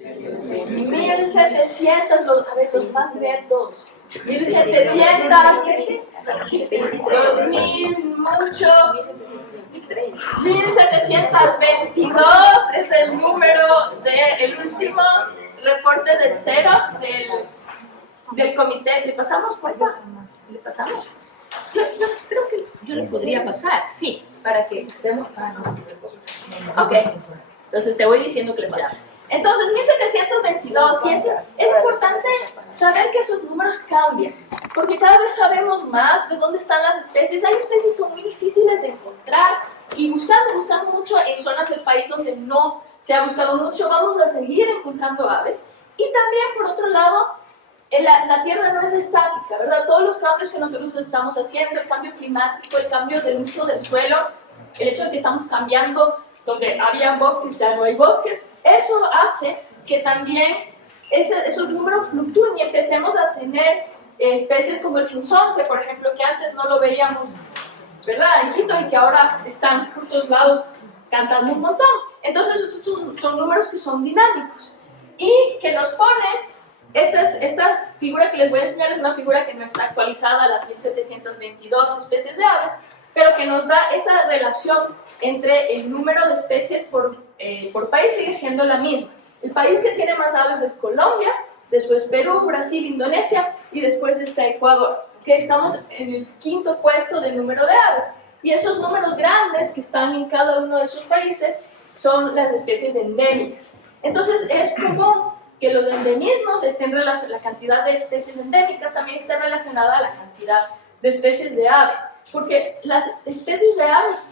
1700, a ver, los más lentos. 1700, 2000, mucho. 1722 es el número del último reporte de cero del comité. ¿Le pasamos, por favor? ¿Le pasamos? Yo creo que yo le podría pasar, sí, para que estemos. Ok, entonces te voy diciendo que le pases. Entonces, 1722, y es importante saber que esos números cambian, porque cada vez sabemos más de dónde están las especies. Hay especies que son muy difíciles de encontrar, y buscando mucho en zonas del país donde no se ha buscado mucho, vamos a seguir encontrando aves. Y también, por otro lado, la Tierra no es estática, ¿verdad? Todos los cambios que nosotros estamos haciendo, el cambio climático, el cambio del uso del suelo, el hecho de que estamos cambiando, donde había bosques, ya no hay bosques, eso hace que también esos números fluctúen y empecemos a tener especies como el sinsonte, por ejemplo, que antes no lo veíamos, ¿verdad?, en Quito, y que ahora están por todos lados cantando un montón. Entonces, son números que son dinámicos y que nos ponen. Esta figura que les voy a enseñar es una figura que no está actualizada a las 1722 especies de aves, pero que nos da esa relación entre el número de especies por país. Sigue siendo la misma. El país que tiene más aves es Colombia, después Perú, Brasil, Indonesia, y después está Ecuador. ¿Okay? Estamos en el 5º puesto del número de aves. Y esos números grandes que están en cada uno de esos países son las especies endémicas. Entonces es común que los endemismos estén relacionados, la cantidad de especies endémicas también está relacionada a la cantidad de especies de aves, porque las especies de aves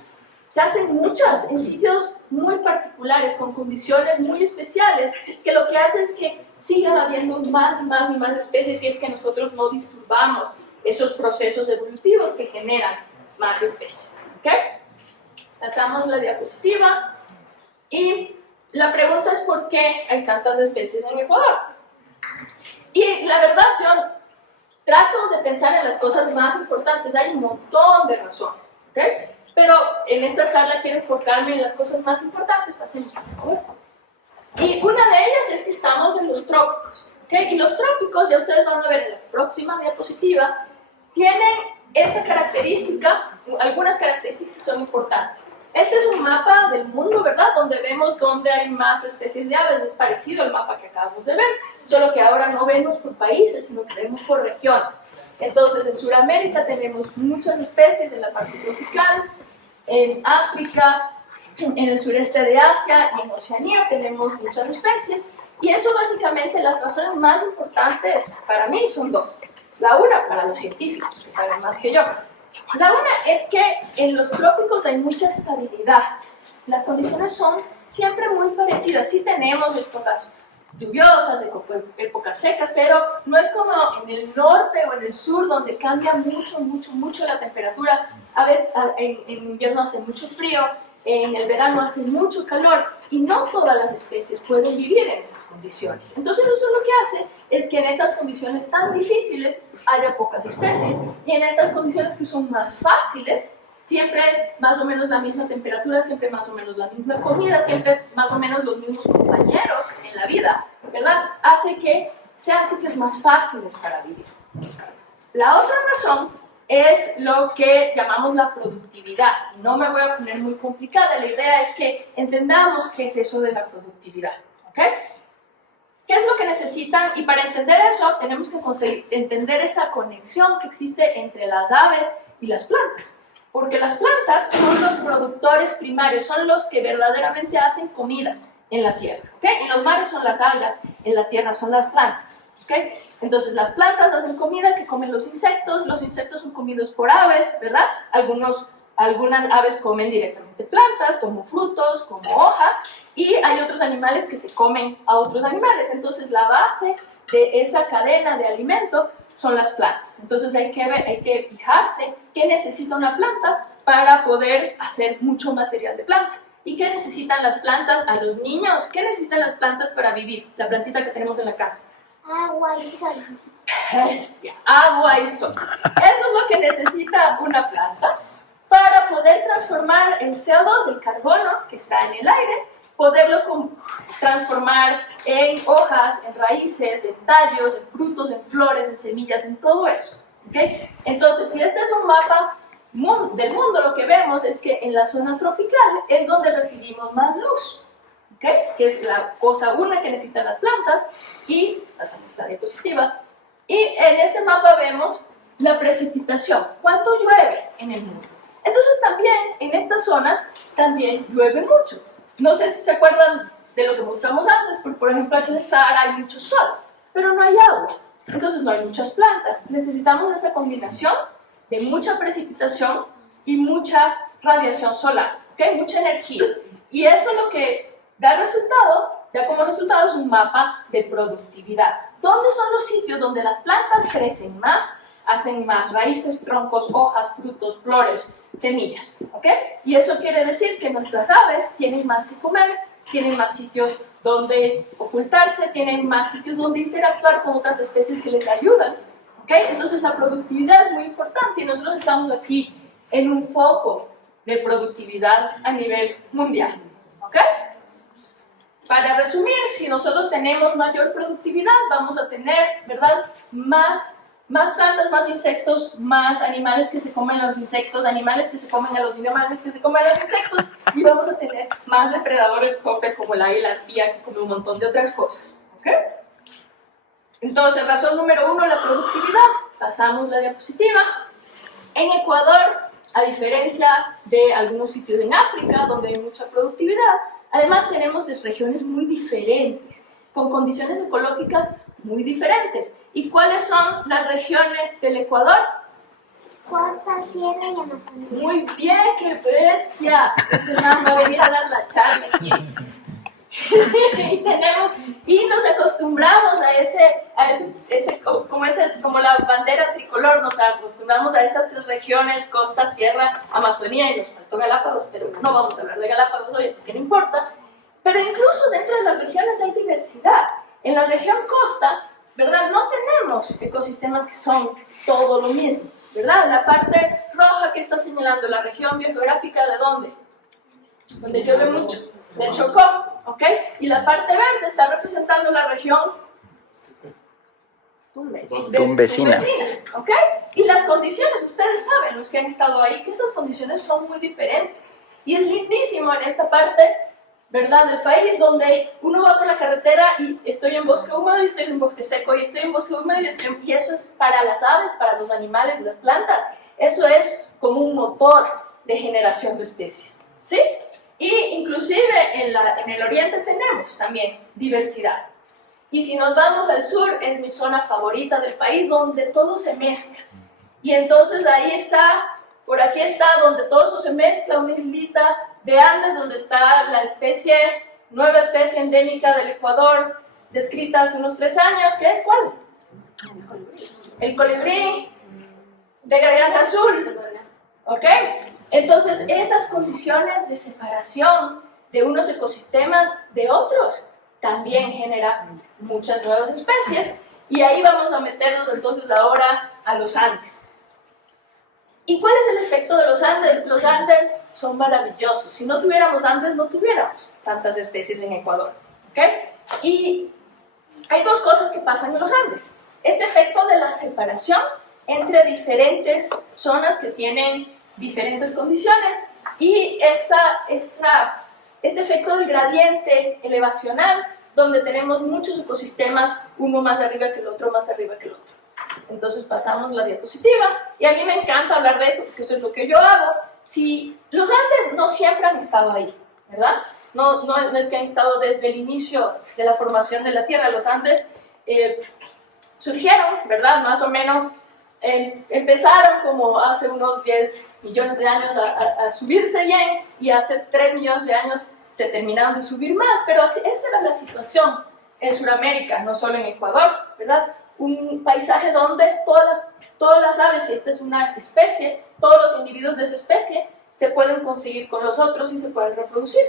se hacen muchas en sitios muy particulares, con condiciones muy especiales, que lo que hace es que sigan habiendo más y más y más especies si es que nosotros no disturbamos esos procesos evolutivos que generan más especies. ¿Okay? Pasamos la diapositiva y la pregunta es ¿por qué hay tantas especies en Ecuador? Y la verdad, yo trato de pensar en las cosas más importantes. Hay un montón de razones, ¿okay? Pero en esta charla quiero enfocarme en las cosas más importantes. Pasemos, por favor. Y una de ellas es que estamos en los trópicos, ¿okay? Y los trópicos, ya ustedes van a ver en la próxima diapositiva, tienen esta característica, algunas características son importantes. Este es un mapa del mundo, ¿verdad? Donde vemos dónde hay más especies de aves. Es parecido al mapa que acabamos de ver, solo que ahora no vemos por países, sino que vemos por regiones. Entonces, en Sudamérica tenemos muchas especies en la parte tropical, en África, en el sureste de Asia y en Oceanía tenemos muchas especies. Y eso básicamente, las razones más importantes para mí son dos. La una, para los científicos, que saben más que yo. La una es que en los trópicos hay mucha estabilidad. Las condiciones son siempre muy parecidas. Sí tenemos épocas lluviosas, épocas secas, pero no es como en el norte o en el sur donde cambia mucho la temperatura. A veces en invierno hace mucho frío, en el verano hace mucho calor y no todas las especies pueden vivir en esas condiciones. Entonces eso lo que hace es que en esas condiciones tan difíciles haya pocas especies y en estas condiciones que son más fáciles, siempre más o menos la misma temperatura, siempre más o menos la misma comida, siempre más o menos los mismos compañeros en la vida, ¿verdad? Hace que sean sitios más fáciles para vivir. La otra razón es lo que llamamos la productividad. No me voy a poner muy complicada, la idea es que entendamos qué es eso de la productividad, ¿ok? ¿Qué es lo que necesitan? Y para entender eso tenemos que conseguir entender esa conexión que existe entre las aves y las plantas. Porque las plantas son los productores primarios, son los que verdaderamente hacen comida en la tierra, ¿ok? En los mares son las algas, en la tierra son las plantas, ¿ok? Entonces las plantas hacen comida que comen los insectos son comidos por aves, ¿verdad? Algunas aves comen directamente plantas, como frutos, como hojas, y hay otros animales que se comen a otros animales. Entonces la base de esa cadena de alimento son las plantas. Entonces hay que fijarse qué necesita una planta para poder hacer mucho material de planta. ¿Y qué necesitan las plantas a los niños? ¿Qué necesitan las plantas para vivir? La plantita que tenemos en la casa. Agua y sol. Bestia, agua y sol. Eso es lo que necesita una planta para poder transformar el CO2, el carbono que está en el aire, poderlo transformar en hojas, en raíces, en tallos, en frutos, en flores, en semillas, en todo eso. ¿Okay? Entonces, si este es un mapa del mundo, lo que vemos es que en la zona tropical es donde recibimos más luz, ¿okay? Que es la cosa una que necesitan las plantas, y pasamos la diapositiva. Y en este mapa vemos la precipitación, cuánto llueve en el mundo. Entonces también en estas zonas también llueve mucho. No sé si se acuerdan de lo que mostramos antes, porque por ejemplo aquí en el Sahara hay mucho sol, pero no hay agua, entonces no hay muchas plantas. Necesitamos esa combinación de mucha precipitación y mucha radiación solar, ¿okay? Mucha energía. Y eso es lo que da resultado, ya como resultado es un mapa de productividad. ¿Dónde son los sitios donde las plantas crecen más, hacen más raíces, troncos, hojas, frutos, flores, semillas? ¿Okay? Y eso quiere decir que nuestras aves tienen más que comer, tienen más sitios donde ocultarse, tienen más sitios donde interactuar con otras especies que les ayudan. ¿Okay? Entonces la productividad es muy importante y nosotros estamos aquí en un foco de productividad a nivel mundial. ¿Okay? Para resumir, si nosotros tenemos mayor productividad, vamos a tener, ¿verdad?, más plantas, más insectos, más animales que se comen los insectos, animales que se comen a los animales que se comen a los insectos, y vamos a tener más depredadores tope como el águila arpía, que come un montón de otras cosas. ¿Okay? Entonces, razón número 1, la productividad. Pasamos la diapositiva. En Ecuador, a diferencia de algunos sitios en África, donde hay mucha productividad, además tenemos regiones muy diferentes, con condiciones ecológicas muy diferentes. ¿Y cuáles son las regiones del Ecuador? Costa, sierra y Amazonía. Muy bien, qué bestia. Este man va a venir a dar la charla aquí. y nos acostumbramos como la bandera tricolor, nos acostumbramos a esas 3 regiones, costa, sierra, Amazonía, y nos faltó Galápagos, pero no vamos a hablar de Galápagos hoy, así que no importa. Pero incluso dentro de las regiones hay diversidad. En la región costa, ¿verdad?, no tenemos ecosistemas que son todo lo mismo, ¿verdad? La parte roja que está señalando la región biogeográfica, ¿de dónde? Donde llueve mucho, de Chocó, ¿ok? Y la parte verde está representando la región Tumbesina, ¿ok? Y las condiciones, ustedes saben, los que han estado ahí, que esas condiciones son muy diferentes. Y es lindísimo en esta parte, ¿verdad?, del país, donde uno va por la carretera y estoy en bosque húmedo y estoy en bosque seco, y estoy en bosque húmedo y eso es para las aves, para los animales, las plantas. Eso es como un motor de generación de especies, ¿sí? Y inclusive en el oriente tenemos también diversidad. Y si nos vamos al sur, es mi zona favorita del país, donde todo se mezcla. Y entonces ahí está, por aquí está, donde todo eso se mezcla, una islita de Andes, donde está la nueva especie endémica del Ecuador, descrita hace unos 3 años, ¿qué es? ¿Cuál? El colibrí de garganta azul, ¿ok? Entonces, esas condiciones de separación de unos ecosistemas de otros también generan muchas nuevas especies, y ahí vamos a meternos entonces ahora a los Andes. ¿Y cuál es el efecto de los Andes? Los Andes son maravillosos. Si no tuviéramos Andes, no tuviéramos tantas especies en Ecuador, ¿ok? Y hay 2 cosas que pasan en los Andes. Este efecto de la separación entre diferentes zonas que tienen diferentes condiciones, y este efecto del gradiente elevacional, donde tenemos muchos ecosistemas, uno más arriba que el otro, más arriba que el otro. Entonces pasamos la diapositiva, y a mí me encanta hablar de esto porque eso es lo que yo hago. Si los Andes no siempre han estado ahí, ¿verdad? No es que han estado desde el inicio de la formación de la Tierra. Los Andes surgieron, ¿verdad? Más o menos empezaron como hace unos 10 millones de años a subirse bien, y hace 3 millones de años se terminaron de subir más, pero esta era la situación en Sudamérica, no solo en Ecuador, ¿verdad? Un paisaje donde todas las aves, y esta es una especie, todos los individuos de esa especie se pueden conseguir con los otros y se pueden reproducir.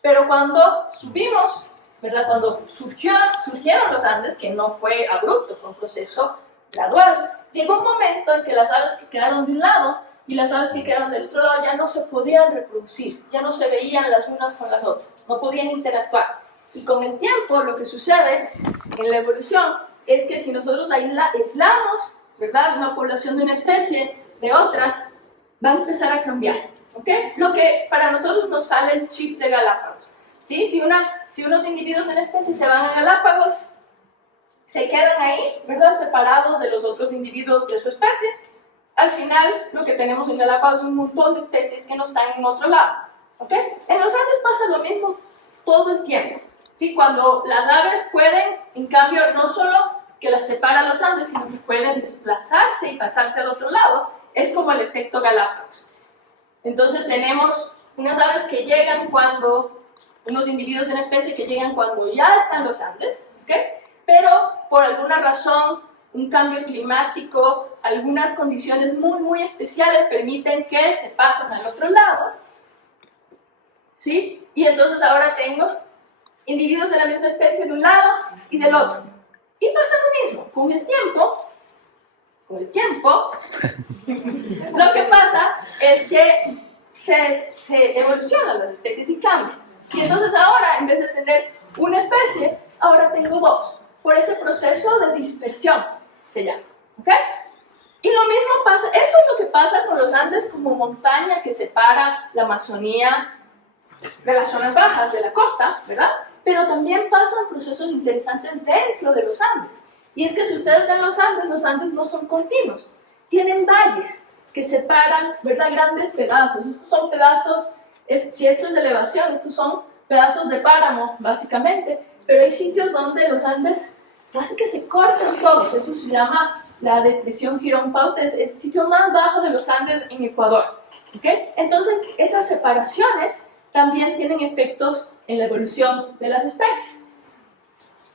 Pero cuando subimos, ¿verdad?, cuando surgieron los Andes, que no fue abrupto, fue un proceso gradual, llegó un momento en que las aves que quedaron de un lado y las aves que quedaron del otro lado ya no se podían reproducir, ya no se veían las unas con las otras. no podían interactuar. Y con el tiempo lo que sucede en la evolución es que si nosotros aislamos, ¿verdad?, una población de una especie de otra, va a empezar a cambiar, ¿ok? Lo que para nosotros nos sale el chip de Galápagos, ¿sí? Si unos individuos de una especie se van a Galápagos, se quedan ahí, ¿verdad?, separados de los otros individuos de su especie. Al final, lo que tenemos en Galápagos es un montón de especies que no están en otro lado, ¿ok? En los Andes pasa lo mismo todo el tiempo, ¿sí? Cuando las aves pueden, en cambio, no solo que las separan los Andes, sino que pueden desplazarse y pasarse al otro lado, es como el efecto Galápagos. Entonces tenemos unas aves que llegan unos individuos de una especie que llegan cuando ya están los Andes, ¿ok? Pero por alguna razón, un cambio climático, algunas condiciones muy, muy especiales permiten que se pasen al otro lado, ¿sí? Y entonces ahora tengo individuos de la misma especie de un lado y del otro. Y pasa lo mismo, con el tiempo, lo que pasa es que se evolucionan las especies y cambian. Y entonces ahora, en vez de tener una especie, ahora tengo dos, por ese proceso de dispersión, se llama, ¿ok? Y lo mismo pasa, esto es lo que pasa con los Andes como montaña que separa la Amazonía de las zonas bajas de la costa, ¿verdad? Pero también pasan procesos interesantes dentro de los Andes. Y es que si ustedes ven los Andes no son continuos, tienen valles que separan, ¿verdad?, grandes pedazos. Estos son pedazos, si esto es de elevación, estos son pedazos de páramo, básicamente, pero hay sitios donde los Andes casi que se cortan todos. Eso se llama la depresión Girón-Paute, es el sitio más bajo de los Andes en Ecuador, ¿ok? Entonces, esas separaciones también tienen efectos en la evolución de las especies.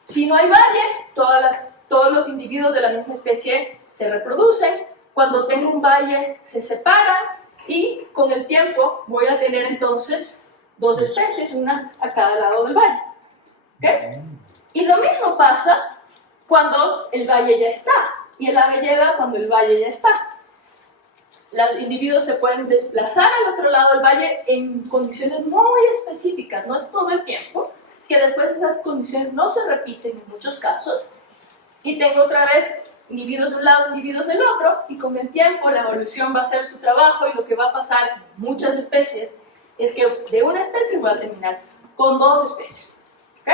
Si no hay valle, todos los individuos de la misma especie se reproducen. Cuando tengo un valle, se separan y con el tiempo voy a tener entonces dos especies, una a cada lado del valle, ¿ok? Y lo mismo pasa cuando el valle ya está, y el ave llega cuando el valle ya está. Los individuos se pueden desplazar al otro lado del valle en condiciones muy específicas, no es todo el tiempo, que después esas condiciones no se repiten en muchos casos, y tengo otra vez individuos de un lado, individuos del otro, y con el tiempo la evolución va a hacer su trabajo, y lo que va a pasar en muchas especies es que de una especie voy a terminar con dos especies, ¿ok?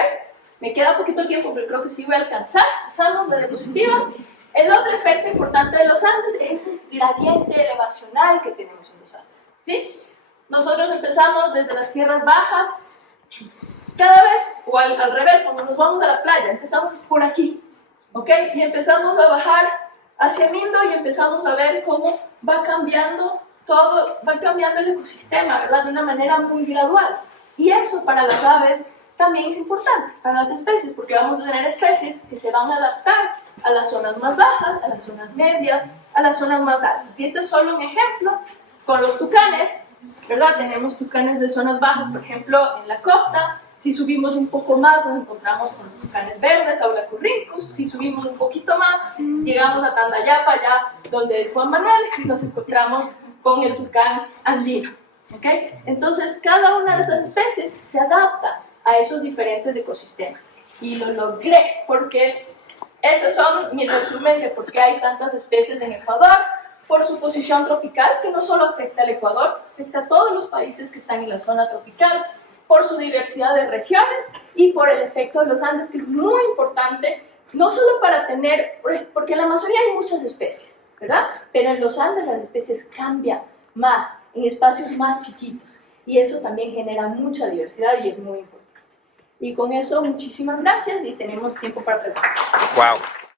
Me queda poquito tiempo, pero creo que sí voy a alcanzar. Pasamos la diapositiva. El otro efecto importante de los Andes es el gradiente elevacional que tenemos en los Andes, ¿sí? Nosotros empezamos desde las tierras bajas, cada vez, o al revés, cuando nos vamos a la playa, empezamos por aquí, ¿ok? Y empezamos a bajar hacia Mindo y empezamos a ver cómo va cambiando todo, va cambiando el ecosistema, ¿verdad? De una manera muy gradual. Y eso para las aves también es importante, para las especies, porque vamos a tener especies que se van a adaptar a las zonas más bajas, a las zonas medias, a las zonas más altas. Y este es solo un ejemplo con los tucanes, ¿verdad? Tenemos tucanes de zonas bajas, por ejemplo, en la costa. Si subimos un poco más, nos encontramos con los tucanes verdes, Aulacurrincus. Si subimos un poquito más, llegamos a Tandayapa, allá donde es Juan Manuel, y nos encontramos con el tucán andino, ¿ok? Entonces, cada una de esas especies se adapta a esos diferentes ecosistemas. Y lo logré porque esos son mi resumen de por qué hay tantas especies en Ecuador, por su posición tropical, que no solo afecta al Ecuador, afecta a todos los países que están en la zona tropical, por su diversidad de regiones y por el efecto de los Andes, que es muy importante, no solo para tener, porque en la Amazonía hay muchas especies, ¿verdad? Pero en los Andes las especies cambian más, en espacios más chiquitos, y eso también genera mucha diversidad y es muy importante. Y con eso, muchísimas gracias y tenemos tiempo para preguntas. Wow.